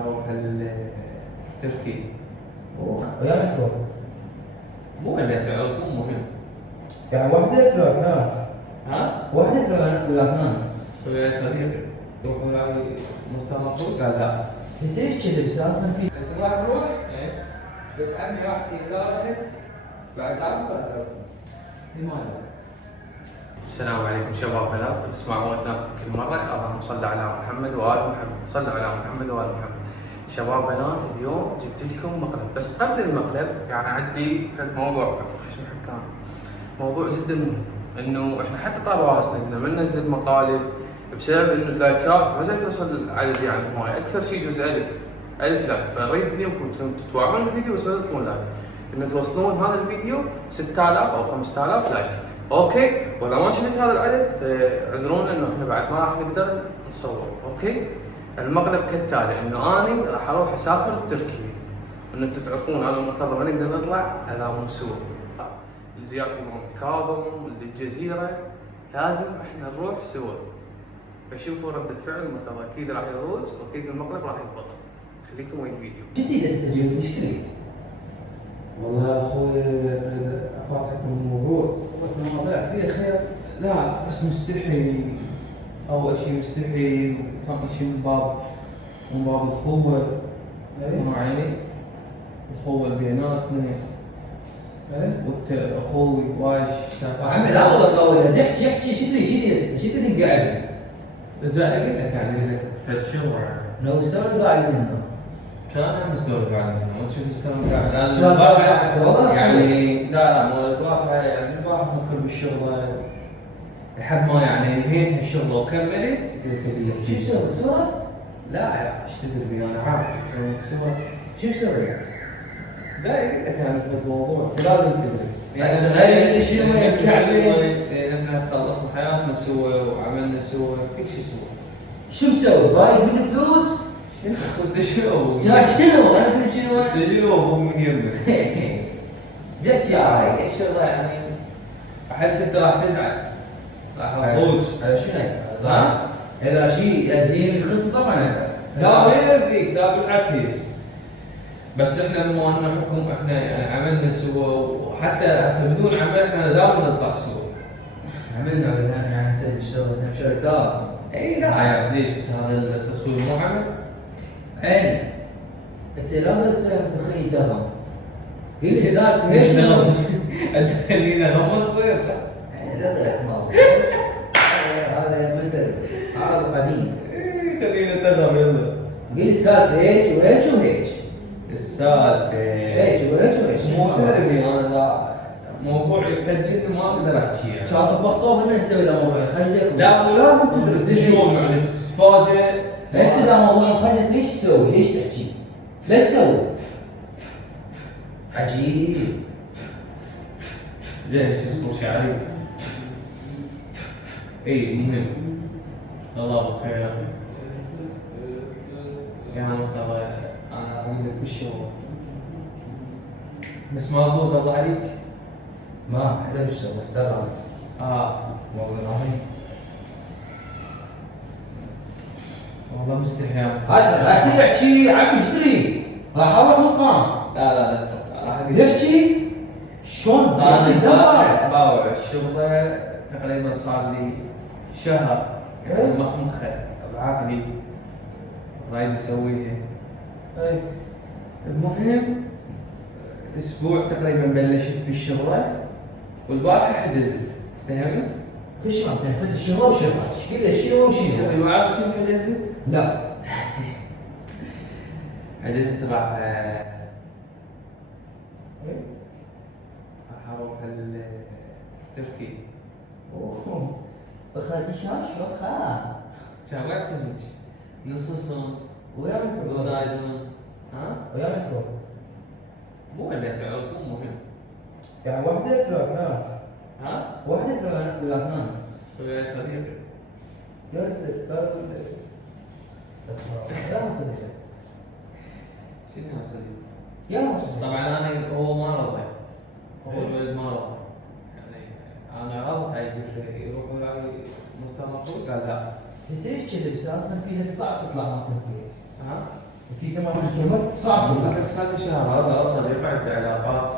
اروح تركي. ويا تروح؟ مو اللي تعرف مو مهم. يعني وحدك ولا ناس؟ ها؟ وحدك ولا ناس؟ ويا صديقي تروح وياي مرتبط قال لا. انت ليش كذب اساسا في؟ بس راح نروح ايه بس عمي راح اذا رحت بعد لا لماذا؟ السلام عليكم شباب بنات تسمعونا كل مرة. اللهم صل على محمد وآل محمد. صلوا على محمد وآل محمد. شباب بنات اليوم جبت لكم مقلب، بس قبل المقلب يعني عندي موضوع خش حكام. موضوع جدا مهم، انه احنا حتى طال راسنا بدنا ما ننزل مقالب بسبب انه اللايكات ما زالت توصل العدد يعني هواي، اكثر شيء جزء ألف لايك، فنريد منكم تتابعون الفيديو بس ما تحطون لايك، انه توصلون هذا الفيديو 6000 او 5000 لايك. اوكي؟ واذا ما شفت هذا العدد فاعذرونا انه احنا بعد ما راح نقدر نصور. اوكي؟ المقلب كالتالي، انه اني راح اروح اسافر تركيا، انه انتم تعرفون انا ومرتضى ما نقدر نطلع الا من سوق. لزيارة الإمام الكاظم للجزيرة لازم احنا نروح سوا. فشوفوا ردة فعل مرتضى، اكيد راح يروج واكيد المقلب راح يضبط. خليكم ويا الفيديو. جدي تستجيب وش تريد؟ والله يا اخوي اريد افاتحك من الموضوع. المواضيع فيه خير. لا بس مستحي. اول شيء مستحي، ثاني شيء من باب الخوة معي، الخوة بيناتنا. وانت اخوي وايش عمي لا والله طول تحكي شو تدري قاعد؟ زعل لك يعني ثلاث شهور لو سولف قاعد منه كان هم مستوعب قاعد منه، وتشوف مستوعب قاعد والله يعني لا مو البارحة يعني البارحة افكر بالشغلة لحد ما يعني نهيت الشغل وكملت قلت لي شو تسوي؟ صورة؟ لا يا ايش تدري انا عارف اسوي لك صور. شو تسوي؟ جاي اقول لك انا في الموضوع لازم تدري يعني شنو احنا خلصنا حياتنا سوا وعملنا سوا كل شيء سوا. شو مسوي؟ بايد من فلوس؟ شنو؟ شنو؟ انا كل شنو؟ شنو ابو من يمك؟ زكي هاي الشغله يعني احس انت راح تزعل راح تضوج. شنو اسال؟ اذا شيء يأذيني الخصم طبعا اسال. لا ما يأذيك، لا بالعكس، بس احنا بما انه حكم احنا يعني عملنا سوا وحتى هسه بدون عمل احنا دائما نطلع سوا. عملنا يعني نسوي الشغل بشركات. اي لا عارف ليش، بس هذا التصوير مو عمل. عيني انت لا تسوي تخلي الدرهم. ليش انت خلينا هم نصير. لا هذا مثل عرض قديم. خلينا تمام يلا. قل السالفه هيك وهيك وهيك. السالفه هيك وهيك وهيك. مو تعرفي انا لا موضوع يفجرني ما اقدر احكي يعني. شاطر بخطوه من نسوي له موضوع خليك. لا مو لازم تدرس شلون يعني تتفاجئ. انت اذا موضوع مخلد ليش تسوي؟ ليش تحكي؟ لا تسوي. عجيب. زين شو اسمه شعري. اي مهم. الله بخير. يا مرتضى انا اريدك بالشغل بس ما ابوظ الله عليك. ما حسب الشغل افترى. والله العظيم. والله مستحي. هسه لا تحكي عمي ايش تريد؟ راح اروح مقام. لا تروح. تحكي شلون؟ انا باوع الشغله تقريبا صار لي شهر يعني مخمخه بعقلي رايد اسويها. المهم اسبوع تقريبا بلشت بالشغله والبارحه حجزت. فهمت؟ كل شيء ما تنفس الشغل وشغل. ايش كذا شيء وشيء. عارف شنو حجزت؟ لا. حجزت راح اروح تركي. اوه اخذت شاش وخا. شاورت هيك نصصهم ويا من تروح؟ ورايدون. ويا من تروح؟ مو اللي تعرف مو مهم. يعني وحدك ولا ناس؟ وحدك ولا ناس؟ ويا صديقي. يا استاذ لا صديقي. شنو يا صديقي؟ يا صديقي. طبعا انا هو ما رضى، هو الولد ما رضى يعني انا رضيت عليه قلت له يروح وياي مرتبط قال لا. انت ليش كذب اساسا؟ في هسه صعب تطلع من تركيا. في زمان الكلمات صعب قلت لك ثاني شهر هذا اصلا يقعد علاقات،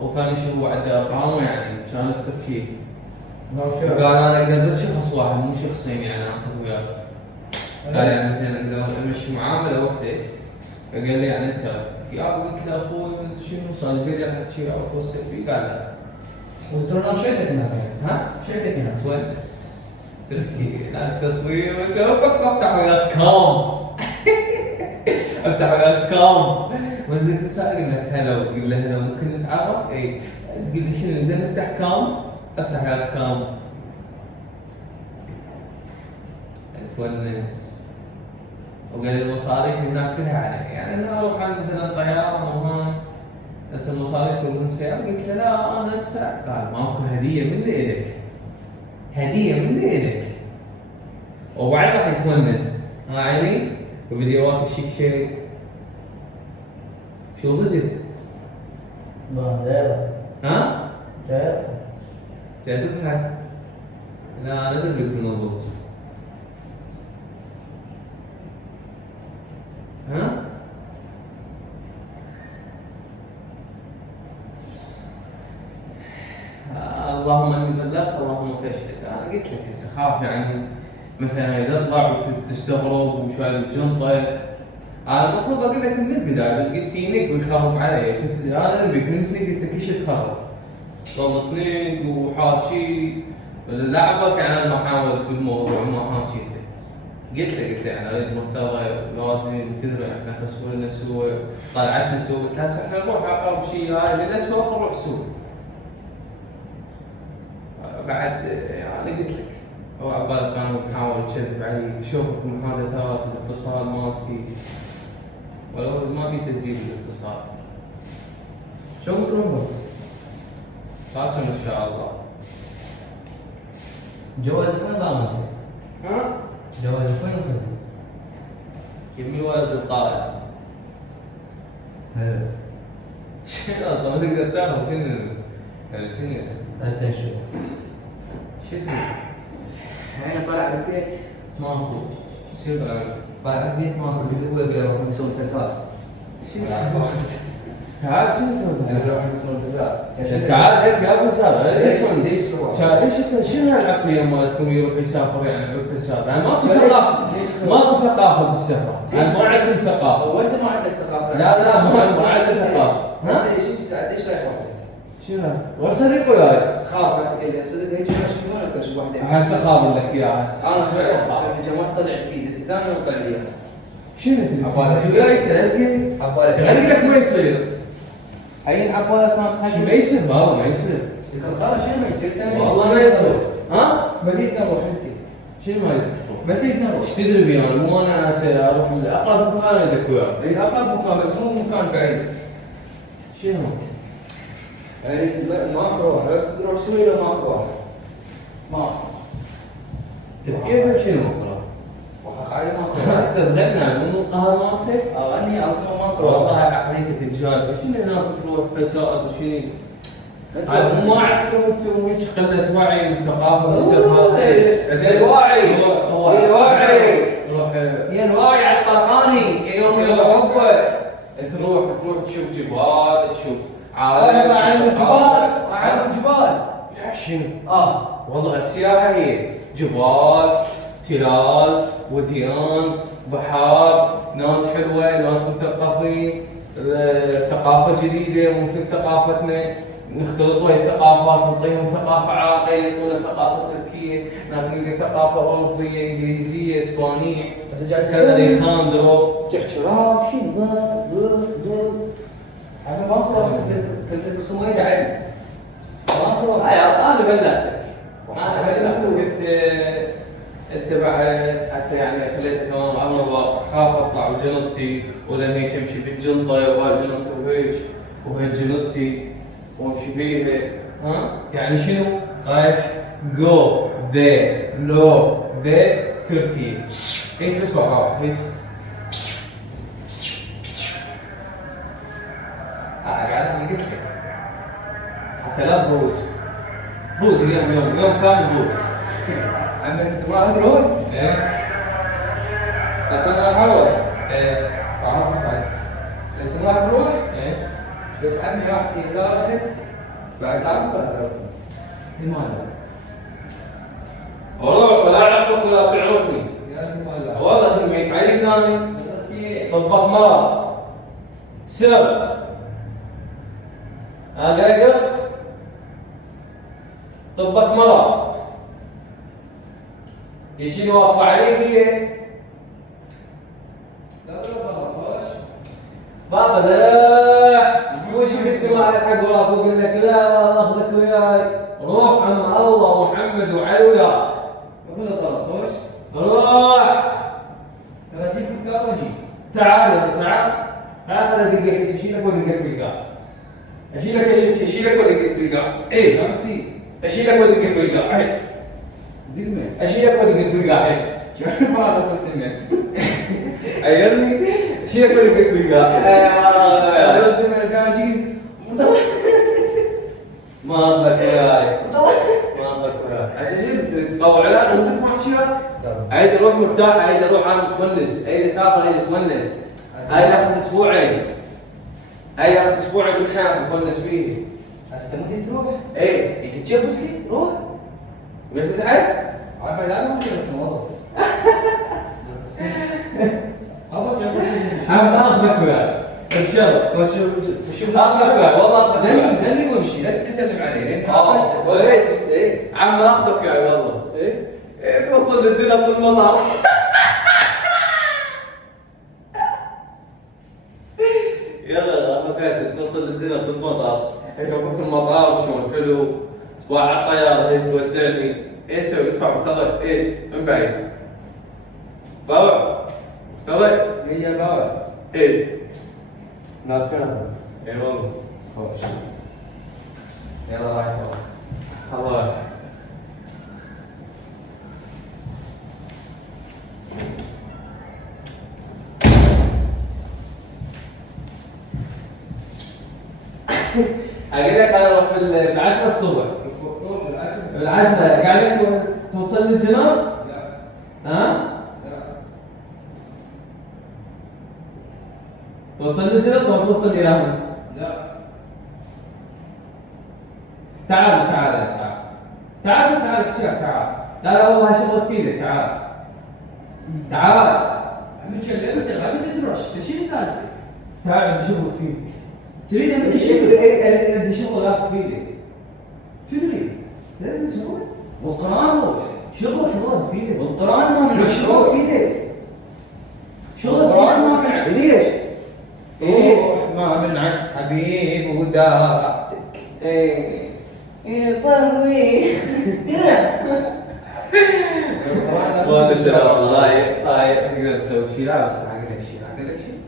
او ثاني شهر عنده اقامه يعني كان التفكير. قال انا اقدر بس شخص واحد مو شخصين يعني اخذ وياك. قال يعني مثلا اقدر امشي معامله وحده. قال لي يعني انت يا قلت له اخوي شنو صار لي احكي او توصل فيه؟ قال لا. وترى شو عندك هنا؟ ها؟ شو عندك هنا؟ تونس تركي التصوير وشوفك افتح وياك كام. افتح وياك كام. وزين سائل لك هلا وقول له هلا ممكن نتعرف؟ اي تقول لي شنو نقدر نفتح كام؟ افتح وياك كام. تونس. وقال لي المصاريف هناك كلها علي، يعني انا اروح عند مثلا طيران وهاي بس المصاريف والنسيان. قلت له لا انا ادفع. قال ماكو هديه مني الك. هديه مني الك. وبعد راح يتونس. ها عيني وفيديوهات الشيك شيك. شو ضجت؟ ما جاي ها؟ جاي جاي تضحك؟ لا انا ادري بالموضوع. ها؟ اللهم اني بلغت اللهم فشلت. انا قلت لك هسه خاف يعني مثلا اذا طلع وتستغرب وشايل الجنطه. انا المفروض اقول لك من البدايه بس قلت ينك ويخرب علي. انا ذنبك من هناك قلت لك ايش تخرب؟ ضبطني وحاكي لعبك على المحاولة في الموضوع ما حاكيته. قلت له انا اريد مرتضى لازم تدري احنا تصويرنا سوا طلعتنا سوا. قلت هسه احنا نروح اقرب شيء هاي للاسوق نروح سوا. بعد يعني قلت لك هو عبالك كان محاول كذب علي يشوفك المحادثات الاتصال مالتي ولو ما في تسجيل الاتصال. شو بتروحوا؟ قاسم ان شاء الله. جوازك وين ضامنته؟ ها؟ جوازك وين كنت؟ يمي ولد القائد. شنو اصلا ما تقدر تاخذ شنو؟ يعني شنو؟ هسه نشوف. شنو؟ الحين طالع بالبيت ماكو. شنو؟ طالع بالبيت ماكو هو يروح يسوي فساد. شنو اسمه؟ تعال شنو اسمه؟ يروح يسوي فساد. تعال هيك يا فساد. ليش يسوي؟ ليش يسوي؟ ليش انت شنو هالعقليه مالتكم يروح يسافر يعني بالفساد؟ انا ماكو ثقافه بالسفر. انا ما عندي ثقافه. هو انت ما عندك ثقافه؟ لا ما عندي ثقافه. ها؟ ليش رايح وحدك؟ شنو؟ وصديق وياي. خاف بس اللي صدق هيك شو وين كش وحده؟ هسه خابر لك اياه هسه. انا صدق الجماعه طلع الفيزا ثاني يوم طلع لي شنو انت؟ شو جاي تلزقني؟ عبالك لك ما يصير. هي عبالك كان شو ما يصير بابا ما يصير. خلاص شنو ما يصير ثاني والله ما يصير. ها؟ ما تريد نروح انت شنو ما يصير؟ ما تريد نروح ايش تدري بي انا مو انا هسه اروح لاقرب مكان عندك وياه. اي اقرب مكان بس مو مكان بعيد شنو؟ يعني ماكو روح تروح سويله ماكو روح ماكو كيف شنو مكره؟ وحق علي ماكو انت تغنى من القهر مالتك؟ اني اصلا ماكو روح والله عقليتك تجاد وشنو هناك تروح فساد وشنو؟ عاد ما عندكم انتم هيك قله وعي وثقافه والسفر. الوعي هو الوعي روح يا الوعي على الطلقاني يوم يوم اوروبا تروح تشوف جبال تشوف انا اعلم الجبال اعلم الجبال شنو؟ والله السياحه هي جبال تلال وديان بحار ناس حلوه ناس مثقفين ثقافه جديده مو مثل ثقافتنا نختلط ويا الثقافات نعطيهم ثقافه عراقيه يعطونا ثقافه تركيه نعطيهم ثقافه اوروبيه انجليزيه اسبانيه بس جاي كذا اليخاندرو تحكي راب شنو هذا ماكو روح كنت بالصومالي عادي ماكو روح انا بلغتك قلت انت بعد حتى يعني خليتك كمان عمره اخاف اطلع بجنطتي ولا هيك امشي بالجنطه وهاي جنطتي وهيك وهي جنطتي وامشي فيها. ها يعني شنو؟ رايح جو ذا لو ذا تركي هيك بس بخاف هيك. قاعد انا قلت لك حتى لا بروج اليوم يوم كامل بروج. عمك انت ما تروح؟ ايه بس انا راح اروح ايه بعرف صعد. بس ما راح تروح ايه بس حبني احسي اذا رحت بعد عام بقدر. لماذا؟ والله ولا اعرفك ولا تعرفني. يا لماذا؟ والله سميت علي ثاني طبق مرض سر اقرب طبق مرض يشيل واقفه عليك هي لا بعرفش. بابا لا وش بدي ما عليك حق وراك واقول لك لا اخذك وياي روح عم الله ومحمد وعلي وياك ما بعرفش. روح ترى اجيب لك واجي. تعال تعال تعال ادقك اشيلك وادقك بالقاع اشيلك وادقك بالقاع ايه نفسي. اشيلك وادقك بالقاع ايه دلمه. اشيلك وادقك بالقاع ايه شو ما بعرف اسوي دلمه. عيرني اشيلك وادقك بالقاع انا دلمه كان شيء. ما ابك وياي ما ابك وياي عشان تطوع علاقه انت تفهم شيء عيد اروح مرتاح عيد اروح انا متونس عيد اسافر عيد اتونس هاي ناخذ اسبوعين هاي ناخذ اسبوعين بالحياه متونس فيه هسه ممكن تروح. ايه انت تجيب مسكين روح ولا تزعل عارف لا ما كنت موظف. ابغى جنب عم اخذك وياي ابشر شوف اخذك وياي والله اخذك وياي دلني وامشي لا تسلم علي لان ايه عم اخذك وياي والله ايه توصل للجنة في المطار يلا اخذك وياي توصل للجنة في المطار اشوفك في المطار شلون حلو تبغى على الطيارة ايش تودعني ايش تسوي اسمع خضر ايش من بعيد بابا خضر مين يا بابا؟ ايش لا فين؟ اي والله خوش. يلا رايح الله اقول لك انا اروح ب10 الصبح روح الاكل. ب10 قاعد لك توصل للجنوب لا ها لا. توصل للجنوب ولا توصل الى هنا لا. تعال تعال تعال تعال بس تعال اشياء تعال لا لا والله شغله تفيدك تعال تعال عم تكلم انت ما تدرش شو سالفه؟ تعال عندي شغله تفيدك تريد من ايش الشغل؟ عندي شغله لا تفيدك شو تريد؟ لا عندي شغله والقران روح. شغله تفيدك والقران ما من شغله تفيدك شغله القران ما من عندك. ليش؟ ليش؟ ما من عند حبيب وداعتك. ايه طروي ما ادري والله رايق تقدر تسوي شيء لا بس اقول لك شيء اقول لك شيء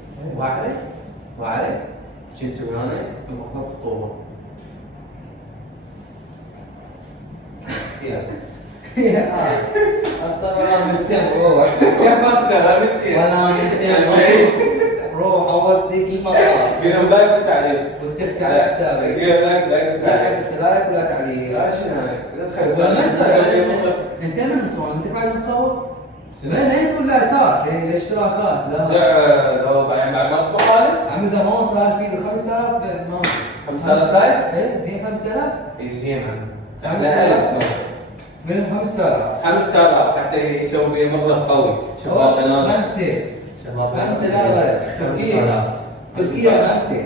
وعلي كنت وانا بمطلب خطوبه يا اصلا انا مهتم روح. يا ما انت شيء وانا مهتم روح اوصيك المطار قلنا لايك وتعليق والتكسي على حسابي. لايك لا حتى لايك ولا تعليق. لا شنو لا انت من نصور انت قاعد تصور؟ لا يكون لايكات يعني الاشتراكات لا. لو بعد ما تطبخ هذا عم اذا ما وصل في 5000 ما 5000 لايك ايه زين 5000 اي زين 5000 من 5000 5000 حتى يسوي مبلغ قوي شباب بنات 5 شباب 5 لا تركيا 5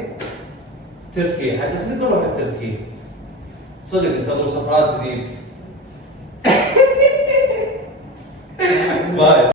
تركيا حتى صدق نروح تركيا صدق انتظروا سفرات جديد